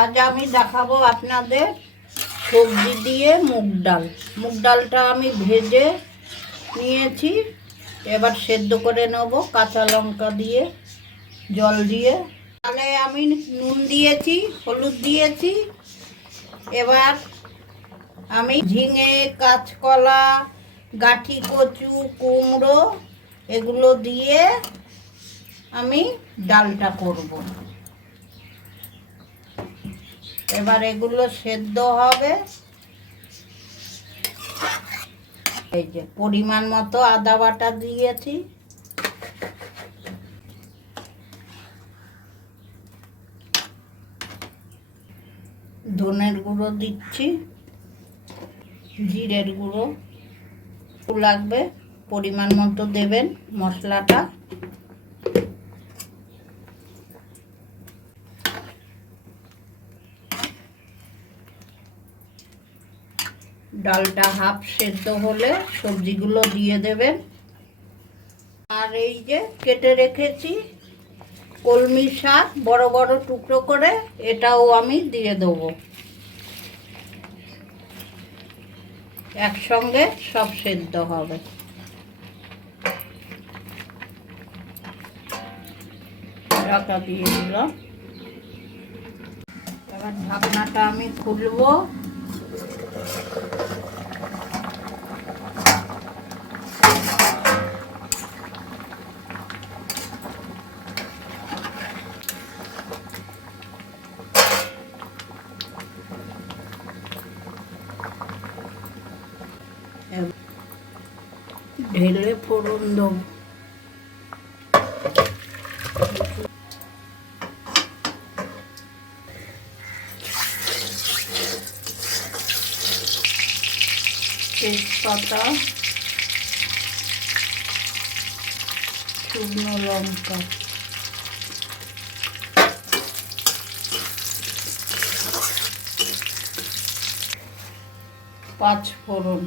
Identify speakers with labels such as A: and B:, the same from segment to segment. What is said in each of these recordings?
A: আজ আমি দেখাবো আপনাদের সবজি দিয়ে মুগ ডাল। মুগ ডালটা আমি ভেজে নিয়েছি। এবার সেদ্ধ করে নেব কাঁচা লঙ্কা দিয়ে, জল দিয়ে। তাহলে আমি নুন দিয়েছি, হলুদ দিয়েছি। এবার আমি ঝিঙে, কাঁচকলা, গাঠি কচু, কুমড়ো, এগুলো দিয়ে আমি ডালটা করব। এবার এগুলো সেদ্ধ হবে। এই যে পরিমাণ মতো আদা বাটা দিয়েছি। ধনের গুঁড়ো দিচ্ছি, জিরের গুঁড়ো। লাগবে, পরিমাণ মতো দেবেন মশলাটা। ডালটা হাফ সেদ্ধ হলে সবজিগুলো দিয়ে দেবেন। আর এই যে কেটে রেখেছি কলমি শাক, বড় বড় টুকরো করে, এটাও আমি দিয়ে দেবো। একসঙ্গে সব সেদ্ধ হবে। ঢাকা দিয়ে দিলাম। এবার ঢাকনাটা আমি খুলবো। ঢেলে ফোড়ন দেবো তেজপাতা শুকনো লঙ্কা। পাঁচ ফোড়ন।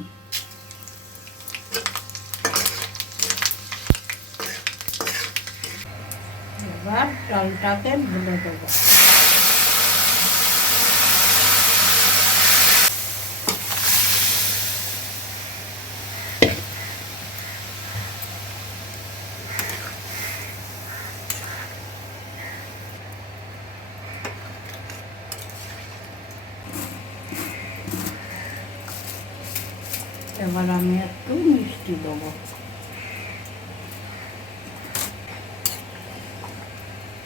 A: এবার ডালটাকে ভুলে দেবো এবার আমি একটু মিষ্টি দেবো।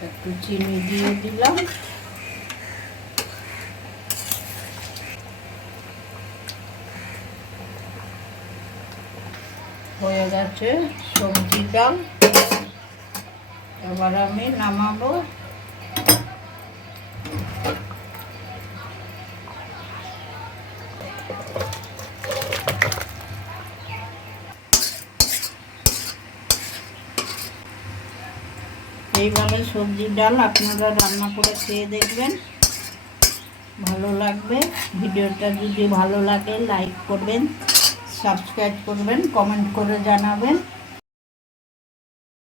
A: একটু চিনি দিয়ে দিলাম। হয়ে গেছে সবজি ডাল। এবার আমি নামাবো। এইভাবে সবজির ডাল আপনারা রান্না করে খেয়ে দেখবেন। ভালো লাগবে। ভিডিওটা যদি ভালো লাগে, লাইক করবেন, সাবস্ক্রাইব করবেন, কমেন্ট করে জানাবেন।